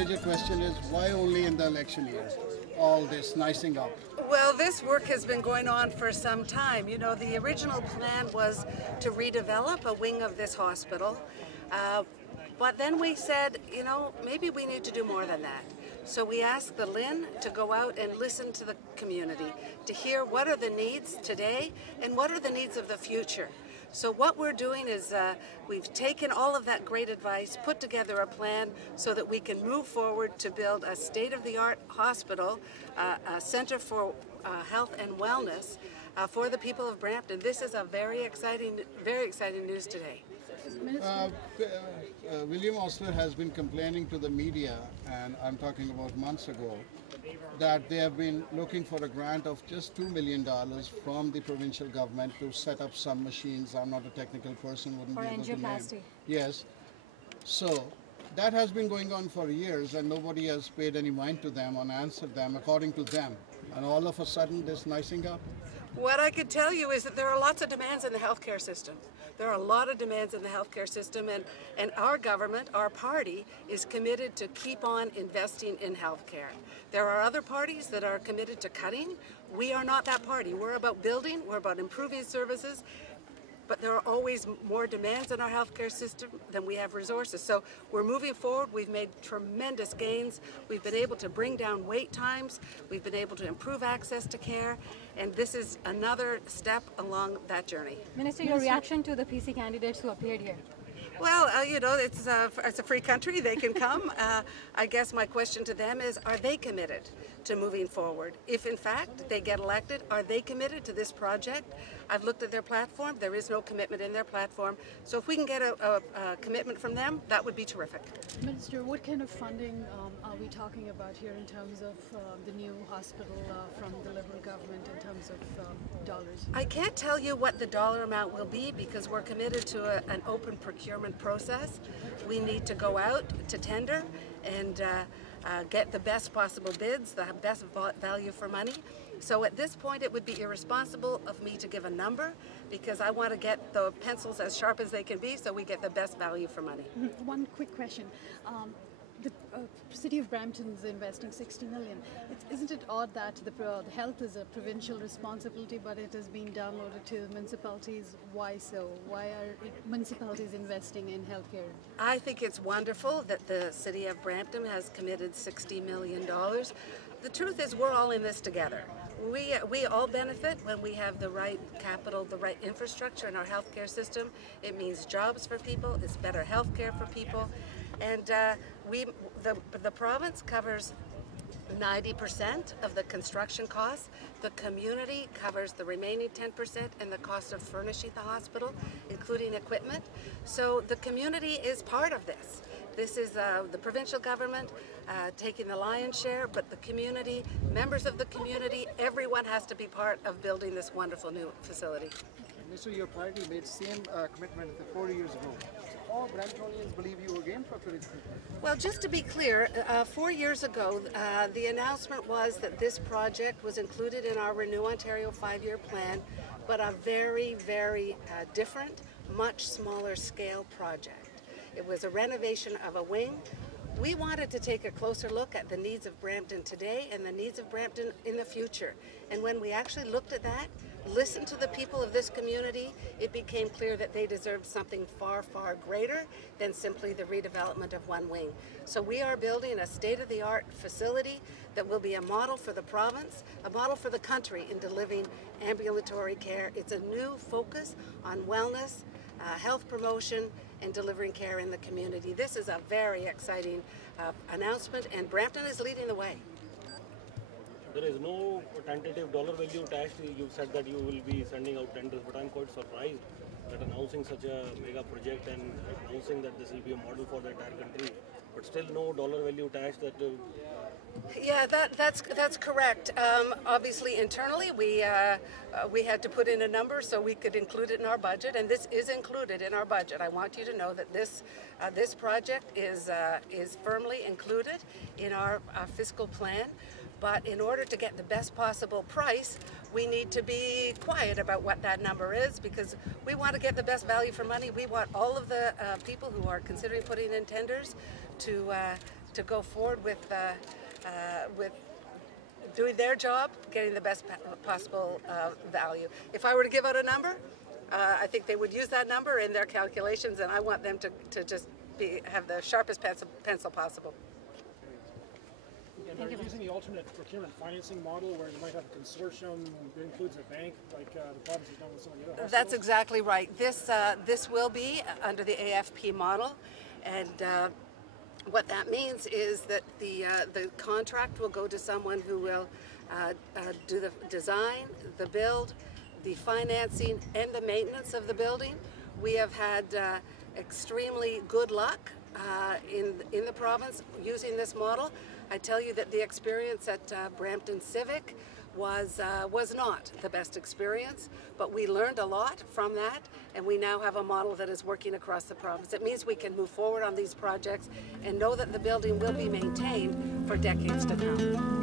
major question is, why only in the election year? All this nicing up. Well, this work has been going on for some time. You know, the original plan was to redevelop a wing of this hospital. But then we said, you know, maybe we need to do more than that. So we asked the LIN to go out and listen to the community, to hear what are the needs today and what are the needs of the future. So what we're doing is we've taken all of that great advice, put together a plan so that we can move forward to build a state-of-the-art hospital, a center for health and wellness for the people of Brampton. This is a very exciting news today. William Osler has been complaining to the media, and I'm talking about months ago, that they have been looking for a grant of just $2 million from the provincial government to set up some machines. I'm not a technical person, wouldn't be able to name. Yes. So that has been going on for years, and nobody has paid any mind to them or answered them according to them. And all of a sudden, this nicing up. What I could tell you is that there are lots of demands in the healthcare system. There are a lot of demands in the healthcare system, and our government, our party, is committed to keep on investing in healthcare. There are other parties that are committed to cutting. We are not that party. We're about building, we're about improving services, but there are always more demands in our healthcare system than we have resources. So we're moving forward. We've made tremendous gains. We've been able to bring down wait times. We've been able to improve access to care. And this is another step along that journey. Minister, your reaction to the PC candidates who appeared here? Well, you know, it's a free country. They can come. I guess my question to them is, are they committed to moving forward? If, in fact, they get elected, are they committed to this project? I've looked at their platform. There is no commitment in their platform. So if we can get a commitment from them, that would be terrific. Minister, what kind of funding are we talking about here in terms of the new hospital from the Liberal government in terms of dollars? I can't tell you what the dollar amount will be because we're committed to an open procurement process. We need to go out to tender and get the best possible bids, the best value for money. So at this point it would be irresponsible of me to give a number because I want to get the pencils as sharp as they can be so we get the best value for money. One quick question. The city of Brampton is investing $60 million. Isn't it odd that the health is a provincial responsibility, but it has been downloaded to municipalities? Why so? Why are municipalities investing in healthcare? I think it's wonderful that the city of Brampton has committed $60 million. The truth is we're all in this together. We all benefit when we have the right capital, the right infrastructure in our healthcare system. It means jobs for people, it's better healthcare for people. And the province covers 90% of the construction costs. The community covers the remaining 10% and the cost of furnishing the hospital, including equipment. So the community is part of this. This is the provincial government taking the lion's share, but the community, members of the community, everyone has to be part of building this wonderful new facility. Minister, your party made same commitment 4 years ago. All Bramptonians believe you again for 2023. Well, just to be clear, 4 years ago, the announcement was that this project was included in our Renew Ontario 5-year plan, but a very, very different, much smaller scale project. It was a renovation of a wing. We wanted to take a closer look at the needs of Brampton today and the needs of Brampton in the future. And when we actually looked at that, listened to the people of this community, it became clear that they deserved something far, far greater than simply the redevelopment of one wing. So we are building a state-of-the-art facility that will be a model for the province, a model for the country in delivering ambulatory care. It's a new focus on wellness, health promotion, and delivering care in the community. This is a very exciting announcement, and Brampton is leading the way. There is no tentative dollar value attached. You said that you will be sending out tenders, but I'm quite surprised that announcing such a mega project and announcing that this will be a model for the entire country, but still no dollar value attached. Yeah, that's correct. Obviously, internally, we had to put in a number so we could include it in our budget, and this is included in our budget. I want you to know that this project is firmly included in our fiscal plan. But in order to get the best possible price, we need to be quiet about what that number is, because we want to get the best value for money. We want all of the people who are considering putting in tenders to go forward with doing their job, getting the best possible value. If I were to give out a number, I think they would use that number in their calculations, and I want them to just have the sharpest pencil possible. Are you using the alternate procurement financing model where you might have a consortium that includes a bank, like the province has done with some of the other hospitals? That's exactly right. This will be under the AFP model, and what that means is that the contract will go to someone who will do the design, the build, the financing, and the maintenance of the building. We have had extremely good luck in the province using this model. I tell you that the experience at Brampton Civic was not the best experience, but we learned a lot from that, and we now have a model that is working across the province. It means we can move forward on these projects and know that the building will be maintained for decades to come.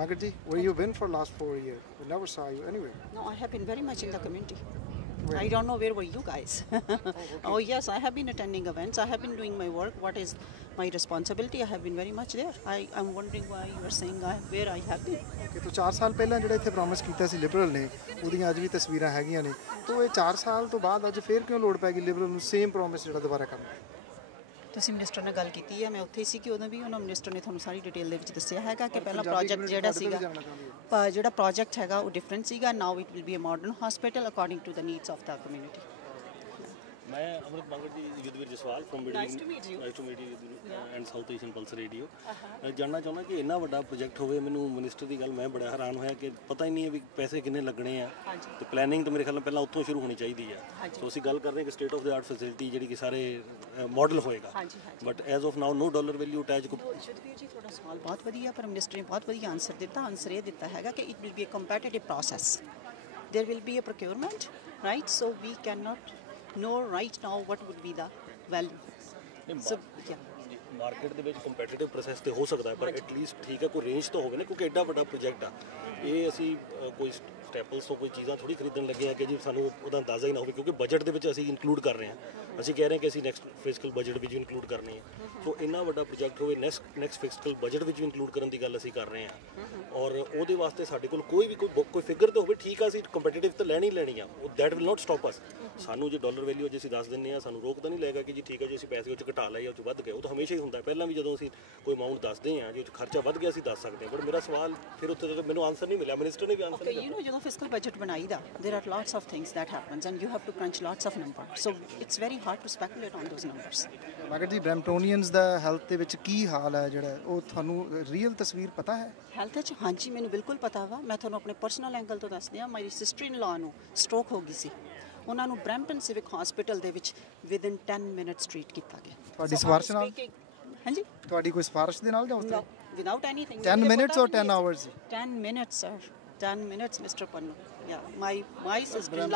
Margaret, where you been for the last 4 years? We never saw you anywhere. No, I have been very much in the community. Where? I don't know where were you guys. Oh yes, I have been attending events. I have been doing my work. What is my responsibility? I have been very much there. I'm wondering why you are saying where I have been. Okay, तो 4 साल पहले ਜਿਹੜਾ ਇੱਥੇ promise ਕੀਤਾ ਸੀ Liberal ਨੇ ਉਹਦੀਆਂ ਅੱਜ ਵੀ ਤਸਵੀਰਾਂ ਹੈਗੀਆਂ ਨੇ तो ਇਹ 4 ਸਾਲ ਤੋਂ ਬਾਅਦ ਅੱਜ ਫੇਰ ਕਿਉਂ ਲੋੜ ਪੈ ਗਈ ਲਿਬਰਲ ਨੂੰ ਸੇਮ ਪ੍ਰੋਮਿਸ ਜਿਹੜਾ ਦੁਬਾਰਾ ਕਰਨਾ ਤੁਸੀਂ ਮਿਨਿਸਟਰ ਨਾਲ ਗੱਲ ਕੀਤੀ ਹੈ ਮੈਂ ਉੱਥੇ ਸੀ ਕਿ ਉਦੋਂ ਵੀ ਉਹਨਾਂ ਮਿਨਿਸਟਰ ਨੇ ਤੁਹਾਨੂੰ ਸਾਰੀ ਡਿਟੇਲ ਦੇ ਵਿੱਚ ਦੱਸਿਆ ਹੈਗਾ ਕਿ ਪਹਿਲਾ ਪ੍ਰੋਜੈਕਟ ਜਿਹੜਾ ਸੀਗਾ ਜਿਹੜਾ ਪ੍ਰੋਜੈਕਟ ਹੈਗਾ ਉਹ ਡਿਫਰੈਂਟ ਸੀਗਾ now it will be a modern hospital according to the needs of the community मैं Amrit Mangat ji Yudhvir Jaswal from nice to meet you and South Asian Pulse Radio मैं जानना चाਹੁੰਦਾ ਕਿ ਇੰਨਾ ਵੱਡਾ ਪ੍ਰੋਜੈਕਟ ਹੋਵੇ ਮੈਨੂੰ ਮਿਨਿਸਟਰ ਦੀ ਗੱਲ ਮੈਂ ਬੜਾ ਹੈਰਾਨ ਹੋਇਆ ਕਿ ਪਤਾ ਹੀ ਨਹੀਂ ਹੈ ਵੀ ਪੈਸੇ ਕਿੰਨੇ ਲੱਗਣੇ ਆ ਤੇ ਪਲੈਨਿੰਗ ਤਾਂ ਮੇਰੇ ਖਿਆਲ ਨਾਲ ਪਹਿਲਾਂ ਉੱਥੋਂ ਸ਼ੁਰੂ ਹੋਣੀ ਚਾਹੀਦੀ ਆ ਸੋ ਅਸੀਂ ਗੱਲ ਕਰ ਰਹੇ ਕਿ state of the art facility ਜਿਹੜੀ ਕਿ ਸਾਰੇ ਮਾਡਲ ਹੋਏਗਾ but as of now no dollar value attach Yudhvir ji ਤੁਹਾਡਾ ਸਵਾਲ ਬਹੁਤ ਵਧੀਆ ਪਰ ਮਿਨਿਸਟਰ ਨੇ ਬਹੁਤ ਵਧੀਆ ਆਨਸਰ ਦਿੱਤਾ ਆਨਸਰ ਇਹ ਦਿੱਤਾ ਹੈਗਾ ਕਿ it will be a competitive process there will be a procurement right so we can not know right now what would be the value so yeah market ਦੇ ਵਿੱਚ ਕੰਪੀਟੀਟਿਵ ਪ੍ਰੋਸੈਸ ਤੇ ਹੋ ਸਕਦਾ ਪਰ ਐਟ ਲੀਸਟ ਠੀਕ ਹੈ ਕੋਈ range ਤਾਂ ਹੋਵੇ ਨਾ ਕਿਉਂਕਿ ਐਡਾ ਵੱਡਾ ਪ੍ਰੋਜੈਕਟ ਆ ਇਹ ਅਸੀਂ ਕੋਈ ਸਟੈਪਲਸ ਤੋਂ ਕੋਈ ਚੀਜ਼ਾਂ ਥੋੜੀ ਖਰੀਦਣ ਲੱਗੇ ਆ ਕਿ ਜੀ ਸਾਨੂੰ ਉਹਦਾ ਅੰਦਾਜ਼ਾ ਹੀ ਨਾ ਹੋਵੇ ਕਿਉਂਕਿ ਬਜਟ ਦੇ ਵਿੱਚ ਅਸੀਂ ਇਨਕਲੂਡ ਕਰ ਰਹੇ ਹਾਂ ਅਸੀਂ ਕਹਿ ਰਹੇ ਹਾਂ ਕਿ ਅਸੀਂ ਨੈਕਸਟ ਫਿਸਕਲ ਬਜਟ ਵਿੱਚ ਇਨਕਲੂਡ ਕਰਨੀ ਹੈ ਸੋ ਇੰਨਾ ਵੱਡਾ ਪ੍ਰੋਜੈਕਟ ਹੋਵੇ ਨੈਕਸਟ ਫਿਸਕਲ ਬਜਟ ਵਿੱਚ ਵੀ ਇਨਕਲੂਡ ਕਰਨ ਦੀ ਗੱਲ ਅਸੀਂ ਕਰ ਰਹੇ ਹਾਂ ਔਰ ਉਹਦੇ ਵਾਸਤੇ ਸਾਡੇ ਕੋਲ ਕੋਈ ਫਿਗਰ ਤਾਂ ਹੋਵੇ ਠੀਕ ਆ ਅਸੀਂ ਕੰਪੀਟੀਟਿਵ ਤਾਂ ਲੈਣੀ ਆ ਦੈਟ ਵਿਲ ਨਾਟ ਸਟਾਪ ਅਸ ਸਾਨੂੰ ਜੇ ਡਾਲਰ ਵੈਲਿਊ ਜੇ ਅਸੀਂ ਦੱਸ ਦਿੰਦੇ ਆ ਸਾਨੂੰ ਰੋਕ ਤਾਂ ਨਹੀਂ ਲੱਗੇਗਾ ਕਿ ਜੀ ਠੀਕ ਹੈ ਜੀ ਅਸੀਂ ਪੈਸੇ ਉਹ 'ਚ ਘਟਾ ਲਏ ਉਹ 'ਚ ਵੱਧ ਗਏ ਉਹ ਤਾਂ ਹਮੇਸ਼ਾ ਹੀ ਹੁੰਦਾ ਪਹਿਲਾਂ ਵੀ ਜਦੋਂ ਅਸੀਂ ਕੋਈ ਅਮਾਊਂਟ ਦੱਸਦੇ ਆ ਜੇ ਖਰਚਾ ਵੱਧ ਗਿਆ ਅਸੀਂ ਦੱਸ ਸਕਦੇ ਹਾਂ ਬਟ ਮੇਰਾ ਸਵਾਲ ਫਿਰ ਉੱਥੇ ਤੱਕ ਮੈਨੂੰ ਆਨਸਰ ਨਹੀਂ ਮਿਲਿਆ ਮਿਨਿਸਟਰ ਨੇ ਵੀ ਆਨਸਰ ਨਹੀਂ ਦਿੱਤਾ ਜਦੋਂ ਫਿਸਕਲ ਬਜਟ ਬਣਾਈਦਾ there are lots of things that happens and you have to crunch lots of numbers so it's very hard to speculate on those numbers ਮਗਰ ਜੀ ਬ੍ਰੈਂਪਟੋਨੀਅਨਸ ਦਾ ਹੈਲਥ ਦੇ ਵਿੱਚ ਕੀ ਹਾਲ ਹੈ ਜਿਹੜਾ ਉਹ ਤੁਹਾਨੂੰ ਰੀਅਲ ਤਸਵੀਰ ਪਤਾ ਹੈ ਹੈਲਥ 'ਚ ਹਾਂਜੀ ਮੈਨੂੰ ਬਿਲਕੁਲ ਪਤਾ ਵਾ ਮੈਂ ਤੁਹਾਨੂੰ ਆਪਣੇ ਪਰਸਨਲ ਐਂਗਲ ਤੋਂ ਦੱਸਦੀ ਹਾਂ ਮੇਰੀ ਸਿਸਟਰ ਇਨ ਲਾ ਨੂੰ ਸਟ੍ਰੋਕ ਹੋ ਗਈ ਸੀ ਉਹਨਾਂ ਨੂੰ ਬ੍ਰੈਂਪਟਨ ਸਿਵਿਕ ਹਸਪੀਟਲ ਦੇ ਵਿੱਚ ਵਿਦਿਨ 10 ਮਿੰਟਸ ਟ੍ਰੀਟ ਕੀਤਾ ਗਿਆ ਤੁਹਾਡੀ ਸਿਫਾਰਿਸ਼ ਨਾਲ ਹਾਂਜੀ ਤੁਹਾਡੀ ਕੋਈ ਸਿਫਾਰਿਸ਼ ਦੇ ਨਾਲ ਜਾਂ ਉੱਥੇ without anything 10 minutes or 10 hours 10 minutes sir 10 minutes Mr. Pannu yeah my sister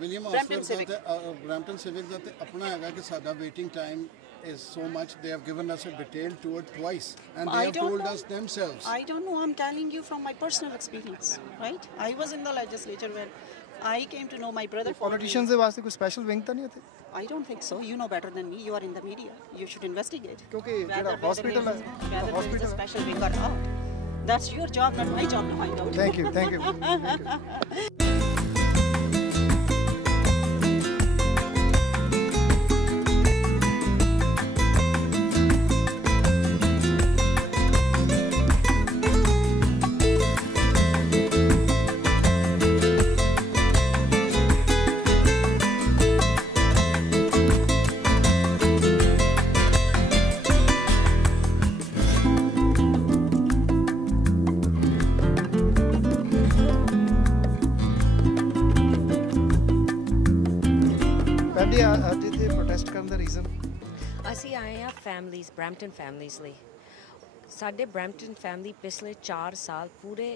William Brampton civic ਦਾ ਤੇ ਆਪਣਾ ਹੈਗਾ ਕਿ ਸਾਡਾ waiting time is so much they have given us a detailed tour twice and they have told us themselves I don't know I'm telling you from my personal experience right I was in the legislature when I came to know my brother politicians ਦੇ ਵਾਸਤੇ ਕੋਈ special wing ਤਾਂ ਨਹੀਂ ਉੱਥੇ I don't think so you know better than me you are in the media you should investigate ਕਿਉਂਕਿ ਜਿਹੜਾ hospital ਹੈ hospital special wing or not that's your job not my job to find out thank you ਇਹ ਅੱਜ ਇੱਥੇ protest ਕਰਨ ਦਾ reason? ਅਸੀਂ ਆਏ ਹਾਂ ਫੈਮਲੀਜ਼, ਬ੍ਰੈਂਪਟਨ ਫੈਮਲੀਜ਼ ਲਈ। ਸਾਡੇ ਬ੍ਰੈਂਪਟਨ ਫੈਮਲੀ ਪਿਛਲੇ 4 ਸਾਲ ਪੂਰੇ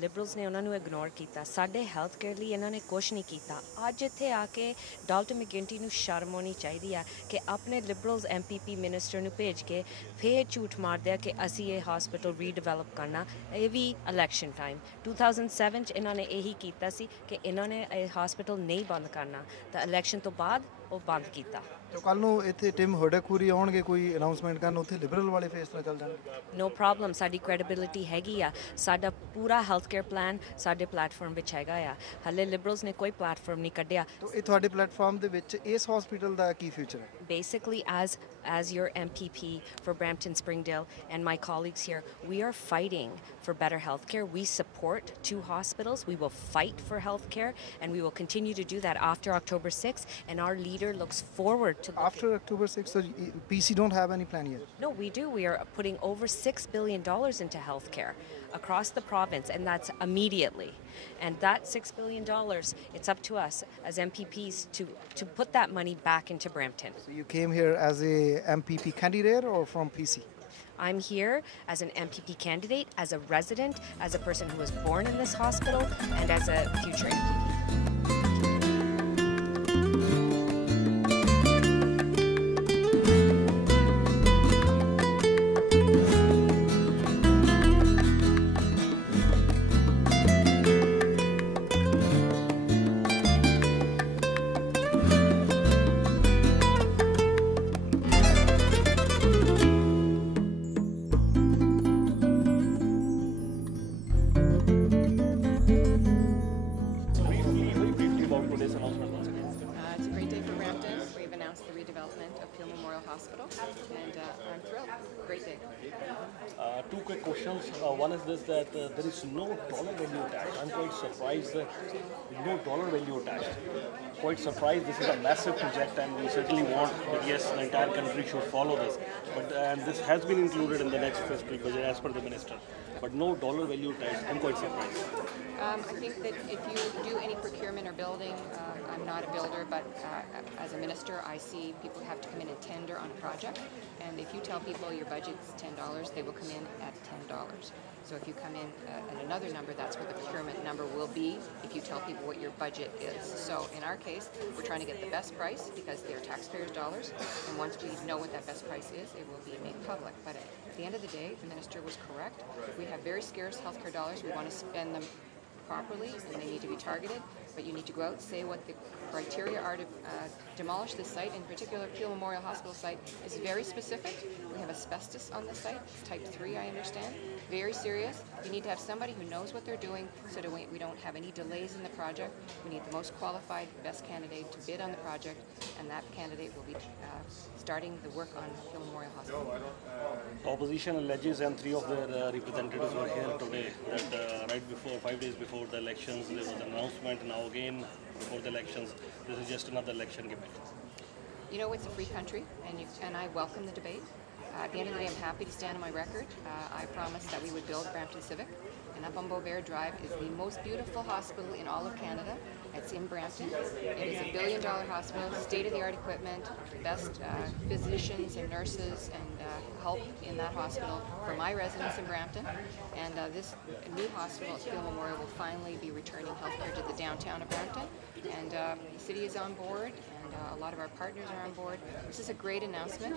ਲਿਬਰਲਸ ਨੇ ਉਹਨਾਂ ਨੂੰ ਇਗਨੋਰ ਕੀਤਾ। ਸਾਡੇ ਹੈਲਥ ਕੇਅਰ ਲਈ ਇਹਨਾਂ ਨੇ ਕੁਛ ਨਹੀਂ ਕੀਤਾ। ਅੱਜ ਇੱਥੇ ਆ ਕੇ ਡਾਲਟਨ ਮੈਕਗਿੰਟੀ ਨੂੰ ਸ਼ਰਮ ਆਉਣੀ ਚਾਹੀਦੀ ਆ ਕਿ ਆਪਣੇ ਲਿਬਰਲਸ MPP ਮਿਨਿਸਟਰ ਨੂੰ ਭੇਜ ਕੇ ਫੇਰ ਝੂਠ ਮਾਰਦੇ ਆ ਕਿ ਅਸੀਂ ਇਹ ਹਸਪੀਟਲ ਰੀਡਿਵੈਲਪ ਕਰਨਾ। ਇਹ ਵੀ ਇਲੈਕਸ਼ਨ ਟਾਈਮ 2007 'ਚ ਇਹਨਾਂ ਨੇ ਇਹੀ ਕੀਤਾ ਸੀ ਕਿ ਇਹਨਾਂ ਨੇ ਇਹ ਹਸਪੀਟਲ ਨਹੀਂ ਬੰਦ ਕਰਨਾ, ਤਾਂ ਇਲੈਕਸ਼ਨ ਤੋਂ ਬਾਅਦ ਉਹ ਬੰਦ ਕੀਤਾ। ਤੇ ਕੱਲ ਨੂੰ ਇੱਥੇ ਟਿਮ ਹੁਡਕੂਰੀ ਆਉਣਗੇ ਕੋਈ ਅਨਾਉਂਸਮੈਂਟ ਕਰਨ, ਉੱਥੇ ਲਿਬਰਲ ਵਾਲੇ ਫੇਸ ਨਾਲ ਚੱਲ ਜਾਣਗੇ? ਨੋ ਪ੍ਰੋਬਲਮ, ਸਾਡੀ ਕ੍ਰੈਡੀਬਿਲਿਟੀ ਹੈਗੀ ਆ। ਸਾਡਾ ਪੂਰਾ ਹੈਲਥ ਕੇਅਰ ਪਲਾਨ ਸਾਡੇ ਪਲੇਟਫਾਰਮ ਵਿੱਚ ਹੈਗਾ ਆ। ਹਲੇ ਲਿਬਰਲਸ ਨੇ ਕੋਈ ਪਲੇਟਫਾਰਮ ਨਹੀਂ ਕੱਢਿਆ। ਤਾਂ ਇਹ ਤੁਹਾਡੇ ਪਲੇਟਫਾਰਮ ਦੇ ਵਿੱਚ ਇਸ ਹਸਪੀਟਲ ਦਾ ਕੀ ਫਿਊਚਰ ਹੈ? Basically, as your MPP for Brampton Springdale and my colleagues here, we are fighting for better healthcare. We support 2 hospitals. We will fight for healthcare, and we will continue to do that after October 6th. And our leader looks forward to After October 6th, so PC don't have any plan yet? No, we do. We are putting over $6 billion into healthcare across the province, and that's immediately. And that $6 billion, it's up to us as MPPs to put that money back into Brampton. So you came here as a MPP candidate or from PC? I'm here as an MPP candidate, as a resident, as a person who was born in this hospital, and as a future MPP. Two quick questions. One is this, that there is no dollar value attached. I'm quite surprised that no dollar value attached. Quite surprised. This is a massive project, and we certainly want that yes, the entire country should follow this. But this has been included in the next fiscal budget as per the minister. But no dollar value attached. I'm quite surprised. I think that if you do any procurement or building, I'm not a builder, but as a minister, I see people have to come in and tender on a project. And if you tell people your budget's $10, they will come in at $10. So if you come in at another number, that's where the procurement number will be if you tell people what your budget is. So in our case, we're trying to get the best price because they're taxpayers' dollars. And once we know what that best price is, it will be made public. But at the end of the day, the minister was correct. We have very scarce healthcare dollars. We want to spend them properly, and they need to be targeted. But you need to go out and say what the criteria are to demolish this site. In particular, Peel Memorial Hospital site is very specific. We have asbestos on the site. It's type 3, I understand. Very serious. You need to have somebody who knows what they're doing so that we don't have any delays in the project. We need the most qualified, best candidate to bid on the project, and that candidate will be starting the work on Peel Memorial Hospital. Opposition alleges, and 3 of their representatives were here today, that right before, 5 days before the elections, there was an announcement. Now again, before the elections, this is just another election gimmick. You know, it's a free country, and I welcome the debate. At the end of the day, I'm happy to stand on my record. I promised that we would build Brampton Civic, and up on Beauvais Drive is the most beautiful hospital in all of Canada. It's in Brampton. It is $1 billion hospital, state-of-the-art equipment, best physicians and nurses and help in that hospital for my residents in Brampton. And this new hospital at Peel Memorial will finally be returning healthcare to the downtown of Brampton. And the city is on board, and a lot of our partners are on board. This is a great announcement.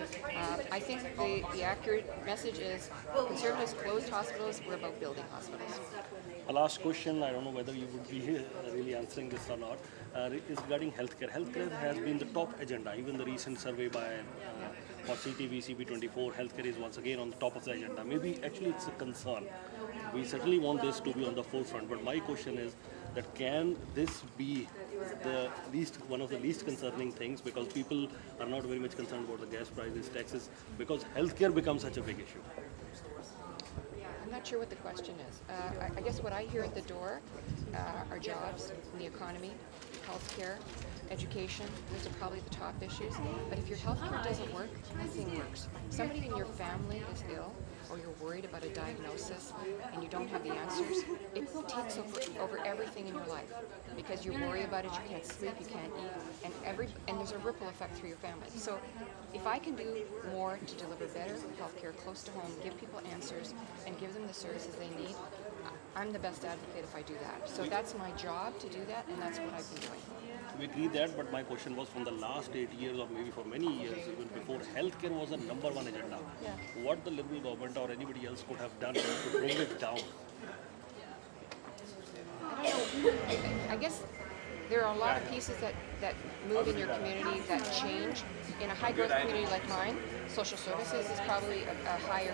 I think the accurate message is Conservatives closed hospitals. We're about building hospitals. A last question, I don't know whether you would be really answering this or not, is regarding healthcare. Healthcare has been the top agenda. Even the recent survey by for CTV-CP24, healthcare is once again on the top of the agenda. Maybe actually it's a concern. We certainly want this to be on the forefront, but my question is that can this be one of the least concerning things, because people are not very much concerned about the gas prices, taxes, because healthcare becomes such a big issue? I'm not sure what the question is. I guess what I hear at the door are jobs, the economy, healthcare, education. Those are probably the top issues. But if your healthcare doesn't work, nothing works. If somebody in your family is ill, or you're worried about a diagnosis and you don't have the answers, it takes over everything in your life because you worry about it, you can't sleep, you can't eat, and there's a ripple effect through your family. So if I can do more to deliver better healthcare close to home, give people answers, and give them the services they need, I'm the best advocate if I do that. So that's my job to do that, and that's what I've been doing. We agree that, but my question was from the last 8 years or maybe for many years, even before, healthcare was the #1 agenda. Yeah. What the Liberal government or anybody else could have done to bring it down? I don't know. I guess there are a lot of pieces that move in your community that change. In a high-growth community like mine, social services is probably a higher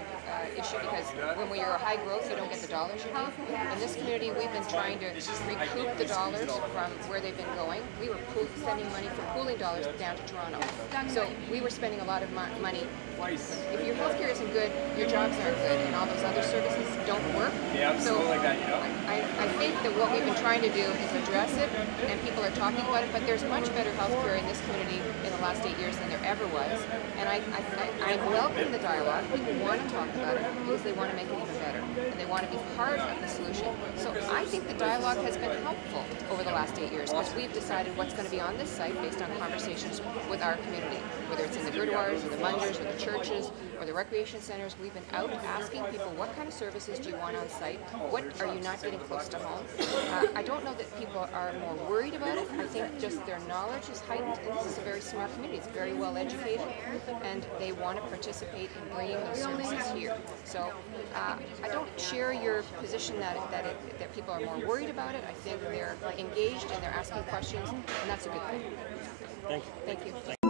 issue because when you're a high growth, you don't get the dollars you need. In this community, we've been trying to recoup the dollars from where they've been going. We were sending money from pooling dollars down to Toronto. So we were spending a lot of money. If your healthcare isn't good, your jobs aren't good, and all those other services don't work. So I think that what we've been trying to do is address it, and people are talking about it, but there's much better healthcare in this community in the last 8 years than there ever was. And I welcome the dialogue. People want to talk about it because they want to make it even better, and they want to be part of the solution. So I think the dialogue has been helpful over the last 8 years because we've decided what's going to be on this site based on conversations with our community, whether it's in the boudoirs or the mungers or the churches or the recreation centers. We've been out asking people, what kind of services do you want on site? What are you not getting close to home? I don't know that people are more worried about it. I think just their knowledge is heightened. This is a very smart community. It's very well educated, and they want to participate in bringing those services here. So I don't share your position that people are more worried about it. I think they're engaged and they're asking questions, and that's a good thing. Thank you. Thank you.